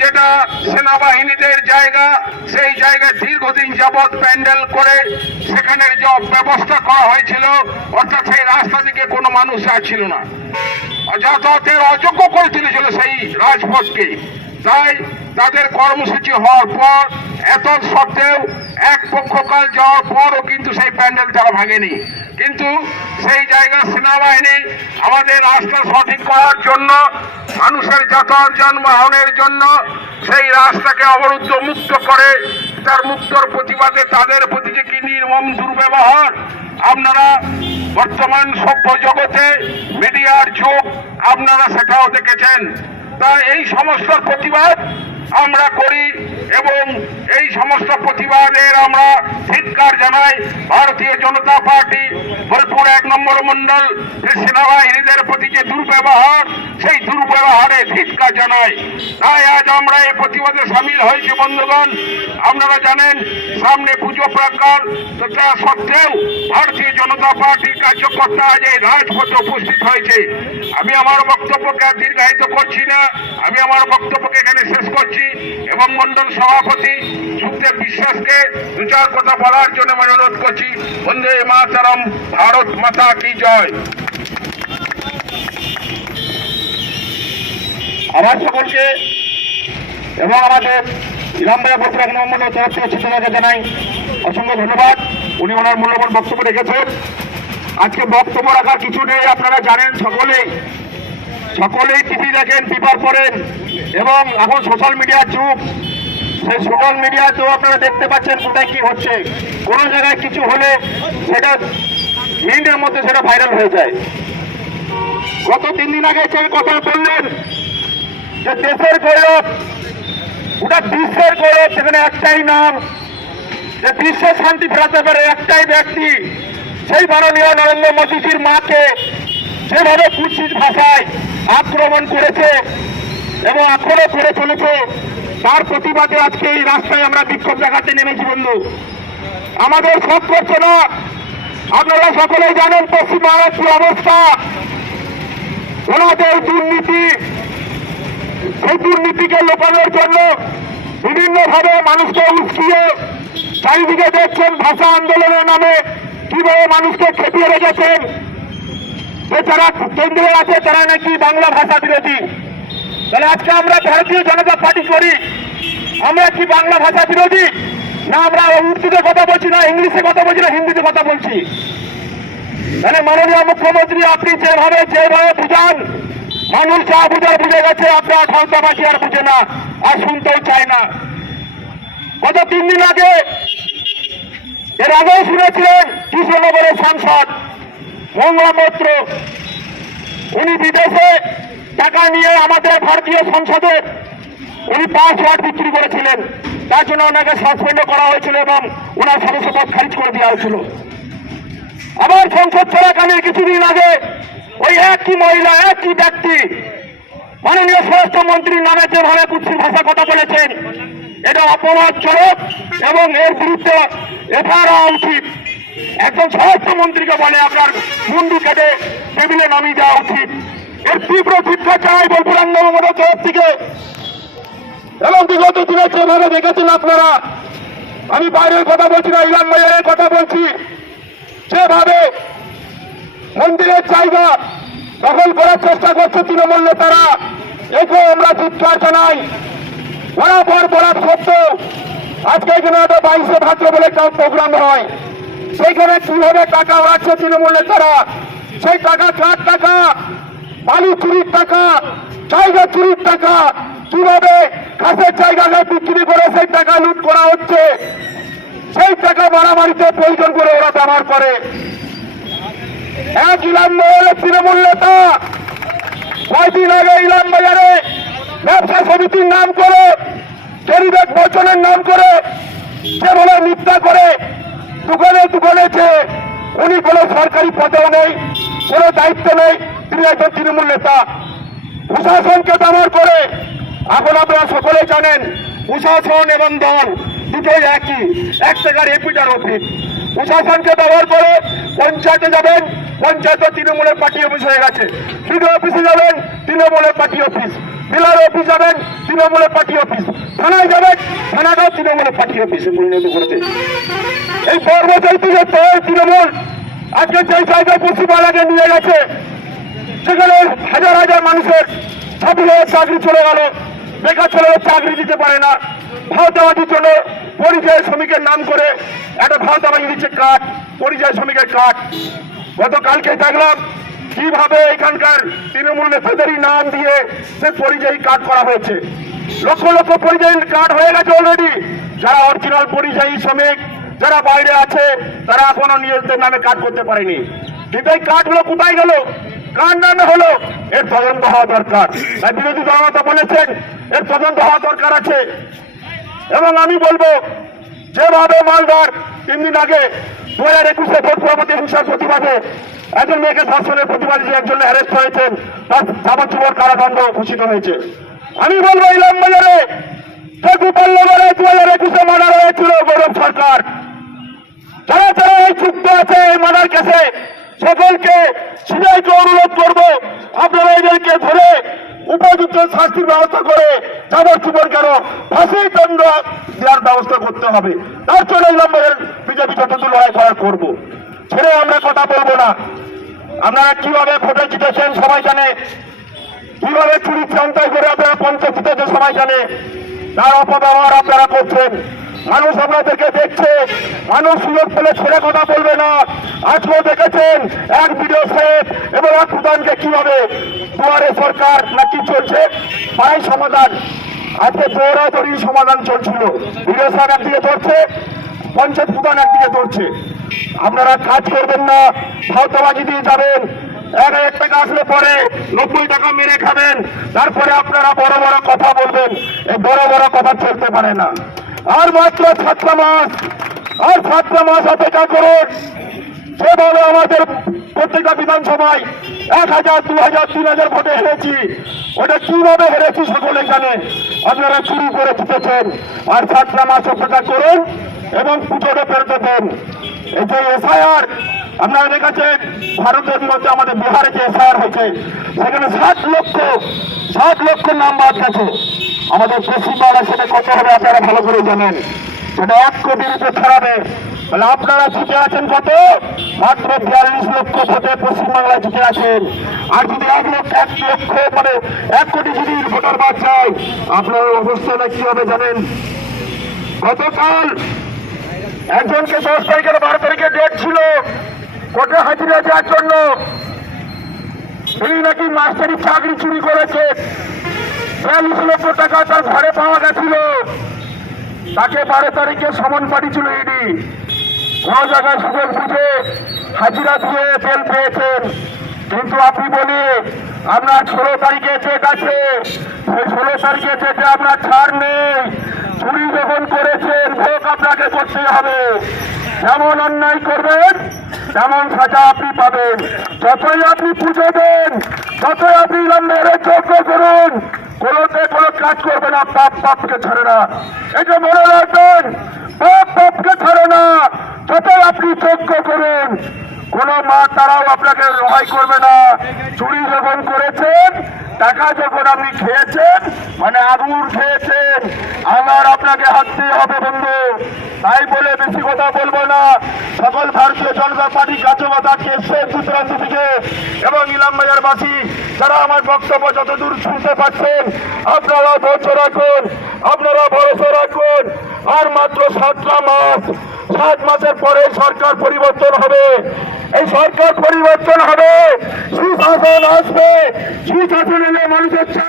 যেটা সেনাবাহিনীদের জায়গা, সেই জায়গায় দীর্ঘদিন যাবৎ প্যান্ডেল করে সেখানের যে ব্যবস্থা করা হয়েছিল, অর্থাৎ সেই রাস্তা দিকে কোনো মানুষ আসছিল না। যাতায়াতের অযোগ্য করে তুলেছিল সেই রাজপথকে। তাই তাদের কর্মসূচি হওয়ার পর এত সত্ত্বেও এক পক্ষকাল যাওয়ার পরও কিন্তু সেই প্যান্ডেল তারা ভাঙেনি। কিন্তু সেই জায়গা সেনাবাহিনী আমাদের রাস্তা সঠিক করার জন্য, মানুষের যাতায়াত যানবাহনের জন্য সেই রাস্তাকে অবরুদ্ধ মুক্ত করে, তার মুক্তর প্রতিবাদে তাদের প্রতি যে কি নির্মম দুর্ব্যবহার? আপনারা বর্তমান সভ্য জগতে মিডিয়ার যুগ, আপনারা সেটাও দেখেছেন। তা এই সমস্ত প্রতিবাদ আমরা করি এবং এই সমস্ত প্রতিবাদের আমরা জানাই, ভারতীয় জনতা পার্টি বোলপুর এক নম্বর মন্ডল সেনাবাহিনীদের প্রতি যে দুর্ব্যবহার, সেই দুর্ব্যবহারে ধিক্কার জানাই। তাই আজ আমরা এই প্রতিবাদে সামিল হয়েছি, বন্ধুগণ। আপনারা জানেন, সামনে পুজো প্রাকাল তো তা সত্ত্বেও ভারতীয় জনতা পার্টির কার্যকর্তা আজ এই রাজপথে উপস্থিত হয়েছে। আমি আমার বক্তব্যকে দীর্ঘায়িত করছি না, আমি আমার বক্তব্যকে এখানে শেষ করছি এবং মন্ডল সভাপতি সুখদেব বিশ্বাসকে দু চার কথা বলার জন্য আমি অনুরোধ করছি। বন্দে মাতারম, ভারত মাতা কি জয়। আমার সকলকে এবং আমাদের ইলামবাড়া এক নম্বর তরফ থেকে সূচনাকে জানাই অসংখ্য ধন্যবাদ। উনি ওনার মূল্যবান বক্তব্য রেখেছেন। আজকে বক্তব্য রাখার কিছু নেই, আপনারা জানেন সকলেই। সকলেই টিভি দেখেন, পেপার পড়েন এবং এখন সোশ্যাল মিডিয়ার যুগ। সেই সোশ্যাল মিডিয়াতেও আপনারা দেখতে পাচ্ছেন কোথায় কি হচ্ছে। কোনো জায়গায় কিছু হলে সেটা মিনিটের মধ্যে সেটা ভাইরাল হয়ে যায়। গত তিন দিন আগে যে কথা বললেন, যে দেশের গৌরব ওটা বিশ্বের গৌরব, সেখানে একটাই নাম, যে বিশ্বে শান্তি ফেরাতে পারে একটাই ব্যক্তি, সেই মাননীয় নরেন্দ্র মোদীজির মাকে যেভাবে কুৎসিত ভাষায় আক্রমণ করেছে এবং এখনও করে চলেছে তার প্রতিবাদে আজকে এই রাস্তায় আমরা বিক্ষোভ দেখাতে নেমেছি, বন্ধু। আমাদের সব করছে না। আপনারা সকলেই জানেন পশ্চিমবঙ্গের কি অবস্থা। ওনাদের দুর্নীতি, সেই দুর্নীতিকে লোকানোর জন্য বিভিন্নভাবে মানুষকে উস্কিয়ে চারিদিকে দেখছেন ভাষা আন্দোলনের নামে কীভাবে মানুষকে খেপিয়ে রেখেছেন। যারা কেন্দ্রে আছে, তারা নাকি বাংলা ভাষা বিরোধী। তাহলে আজকে আমরা ভারতীয় জনতা পার্টি করি। আমরা কি বাংলা ভাষা বিরোধী? না, আমরা উর্দুতে কথা বলছি, না ইংলিশে কথা বলছি, না হিন্দিতে কথা বলছি। তাহলে মাননীয় মুখ্যমন্ত্রী, আপনি যেভাবে যেভাবে বুঝান, মানুষ যা বুঝার বুঝে গেছে, আপনার ক্ষমতাবাসী আর বুঝে না, আর শুনতেও চায় না। গত তিন দিন আগে, এর আগেও শুনেছিলেন কৃষ্ণনগরের সাংসদ মঙ্গলা মৈত্র। উনি বিদেশে টাকা নিয়ে আমাদের ভারতীয় সংসদের উনি পাঁচ ওয়াট বিক্রি করেছিলেন। তার জন্য ওনাকে সাসপেন্ড করা হয়েছিল এবং ওনার সদস্যপদ খারিজ করে দেওয়া হয়েছিল। আবার সংসদ চলাকালীন কিছুদিন আগে ওই একই মহিলা, একই ব্যক্তি মাননীয় স্বরাষ্ট্রমন্ত্রীর নামে যেভাবে কুৎসিত ভাষা কথা বলেছেন, এটা অপমানজনক এবং এর বিরুদ্ধে এফআইআর হওয়া উচিত। একজন স্বরাষ্ট্রমন্ত্রীকে বলে আপনার মুন্ডু কেটে টেবিলে নামিয়ে দেওয়া উচিত। এর তীব্র শিক্ষা চাই বোলপুরাঙ্গ তরফ থেকে এবং বিগত দিনে যেভাবে দেখেছেন আপনারা। আমি বাইরের কথা বলছি না ইলাম বাজারের কথা বলছি। যেভাবে মন্দিরের জায়গা দখল করার চেষ্টা করছে তৃণমূল নেতারা একে আমরা চিৎকার জানাই। বরাবর বলার সত্ত্বেও আজকে এখানে একটা বাইশে ভাদ্র বলে একটা প্রোগ্রাম হয়। সেইখানে কীভাবে টাকা উড়াচ্ছে তৃণমূল নেতারা সেই টাকা কার টাকা? বালু চুরির টাকা, জায়গা চুরির টাকা, কীভাবে খাসের জায়গাকে বিক্রি করে সেই টাকা লুট করা হচ্ছে? সেই টাকা মারামারিতে প্রয়োজন করে ওরা ব্যবহার করে। এক ইলাম বাজারের তৃণমূল নেতা, কয়দিন আগে ইলাম বাজারে ব্যবসা সমিতির নাম করে গরিবের বচনের নাম করে যেভাবে মিথ্যা করে দোকানে দোকানে যে উনি কোনো সরকারি পদেও নেই, কোনো দায়িত্ব নেই তিনি একজন তৃণমূল নেতা। প্রশাসনকে ব্যবহার করে এখন আপনারা সকলেই জানেন, প্রশাসন এবং দল দুটোই একই। এক টাকার এপিটার অফিস। প্রশাসনকে ব্যবহার করে পঞ্চায়েতে যাবেন, পঞ্চায়েত তৃণমূলের পার্টি অফিস হয়ে গেছে। বিডিও অফিসে যাবেন, তৃণমূলের পার্টি অফিস। জেলার অফিস যাবেন, তৃণমূলের পার্টি অফিস। থানায় যাবেন থানাটাও তৃণমূলের পার্টি অফিসে পরিণত করেছে এই চৈত্রের তৃণমূল, আজকে যে জায়গায় পশ্চিমবাংলাকে নিয়ে গেছে। সেখানে হাজার হাজার মানুষের ছাত্রীদের চাকরি চলে গেল। বেকার ছেলেদের চাকরি দিতে পারে না। ভারতাবাজির জন্য পরিযায়ী শ্রমিকের নাম করে একটা ভারতাবাজি দিচ্ছে কাঠ পরিযায়ী শ্রমিকের কাঠ গতকালকে দেখলাম কীভাবে এখানকার তৃণমূল নেতাদেরই নাম দিয়ে সে পরিযায়ী কার্ড করা হয়েছে। লক্ষ লক্ষ পরিযায়ী কার্ড হয়ে গেছে অলরেডি যারা অরিজিনাল পরিযায়ী শ্রমিক, যারা বাইরে আছে, তারা এখনও নিজেদের নামে কাজ করতে পারেনি। কিন্তু এই কার্ডগুলো কোথায় গেল? কার নামে হলো, এর তদন্ত হওয়া দরকার। তাই বিরোধী দলনেতা বলেছেন, এর তদন্ত হওয়া দরকার আছে। এবং আমি বলব, যেভাবে মালদার তিন দিন আগে দু হাজার একুশে ভোট পরবর্তী হিংসার প্রতিবাদে একজন মেয়েকে ধর্ষণের প্রতিবাদে যে একজন অ্যারেস্ট হয়েছেন তার যাবজ্জীবন কারাদণ্ড ঘোষিত হয়েছে। আমি বলব, ইলাম বাজারে যে গোপাল নগরে দু হাজার একুশে মার্ডার হয়েছিল গৌরব সরকার। যারা যারা এই যুক্ত আছে এই মার্ডার কেসে, সকলকে সিবিআইকে অনুরোধ করব। আপনারা এদেরকে ধরে উপযুক্ত শাস্তির ব্যবস্থা করে যাবজ্জীবন কেন? ফাঁসি দণ্ড দেওয়ার ব্যবস্থা করতে হবে। তার জন্য এই নম্বরের বিজেপি যতদূর লড়াই করার করব। ছেড়ে আমরা কথা বলব না। আপনারা কীভাবে ভোটে জিতেছেন সবাই জানে। কীভাবে চুরি চান্তাই করে আপনারা পঞ্চায়েত জিতেছেন সবাই জানে। তার অপব্যবহার আপনারা করছেন। মানুষ আপনাদেরকে দেখছে। মানুষ সুযোগ পেলে ছেড়ে কথা বলবে না। আজকেও দেখেছেন এক বিডিও সাহেব এবং এক প্রধানকে কীভাবে দুয়ারে সরকার নাকি চলছে পাড়াই সমাধান, আজকে দৌড়াদৌড়ি সমাধান চলছিল। বিডিও সাহেব একদিকে ধরছে পঞ্চায়েত প্রধান একদিকে ধরছে আপনারা কাজ করবেন না ভাওতাবাজি দিয়ে যাবেন। এক হাজার টাকা আসলে পরে নব্বই টাকা মেরে খাবেন, তারপরে আপনারা বড় বড় কথা বলবেন এই বড় বড় কথা চলতে পারে না। আর মাত্র সাতটা মাস, আর সাতটা মাস অপেক্ষা করুন। যেভাবে আমাদের প্রত্যেকটা বিধানসভায় এক হাজার, দু হাজার, তিন হাজার ভোটে হেরেছি। ওটা কীভাবে হেরেছি সকলে জানে। আপনারা চুরি করে জিতেছেন। আর সাতটা মাস অপেক্ষা করুন এবং পুজোটা পেরোতে দেন। এই যে এসআইআর, আপনারা দেখেছেন ভারতের মধ্যে আমাদের বিহারে যে এসআইআর হয়েছে, সেখানে ষাট লক্ষ ষাট লক্ষ নাম বাদ গেছে আমাদের পশ্চিমবাংলা সেটা কত হবে, আপনারা ভালো করে জানেন। সেটা এক কোটির উপর ছড়াবে। তাহলে আপনারা জিতে আছেন কত? মাত্র বিয়াল্লিশ লক্ষ ভোটে পশ্চিমবাংলায় জিতে আছেন। আর যদি এক লক্ষ এক লক্ষ মানে এক কোটি যদি ভোটার বাদ যায়, আপনার অবস্থাটা কি হবে জানেন? গতকাল একজনকে দশ তারিখের বারো তারিখে ডেট ছিল। কোর্টে হাজিরা দেওয়ার জন্য তিনি নাকি মাস্টারি চাকরি চুরি করেছে। বিয়াল্লিশ লক্ষ টাকা তার ঘরে পাওয়া গেছিল। তাকে বারো তারিখে সমন পাঠিয়েছিল ইডি সুযোগ বুঝে হাজিরা দিয়ে তেল পেয়েছেন। কিন্তু আপনি বলি আপনার ষোলো তারিখে চেক আছে সেই ষোলো তারিখে চেকে আপনার ছাড় নেই। চুরি যখন করেছেন, ভোগ আপনাকে করতে হবে। যেমন অন্যায় করবেন তেমন সাজা আপনি পাবেন, যতই আপনি পুজো দেন, যতই আপনি লম্বের যোগ্য করুন, কোনোতে কোনো কাজ করবে না পাপ পাপকে ছাড়ে না। এটা মনে রাখবেন পাপ পাপকে ছাড়ে না, যতই আপনি যোগ্য করুন কোন মা তারাও আপনাকে রেহাই করবে না। চুরি যখন করেছেন, টাকা যখন আপনি খেয়েছেন মানে আগুন খেয়েছেন, আমার আপনাকে হাঁটতে হবে বন্ধু। তাই বলে বেশি কথা বলব না। সকল ভারতীয় জনতা পার্টি কাছবাদাকে শেষ দূরান্ত থেকে এবং ইলামবাজার বাসী যারা আমার বক্তব্য যতদূর শুনতে পাচ্ছেন, আপনারা ধৈর্য রাখুন, আপনারা ভরসা রাখুন। আর মাত্র সাতটা মাস, সাত মাসের পরে সরকার পরিবর্তন হবে। এই সরকার পরিবর্তন হবে। সুশাসন আসবে। সুশাসন এলে মানুষের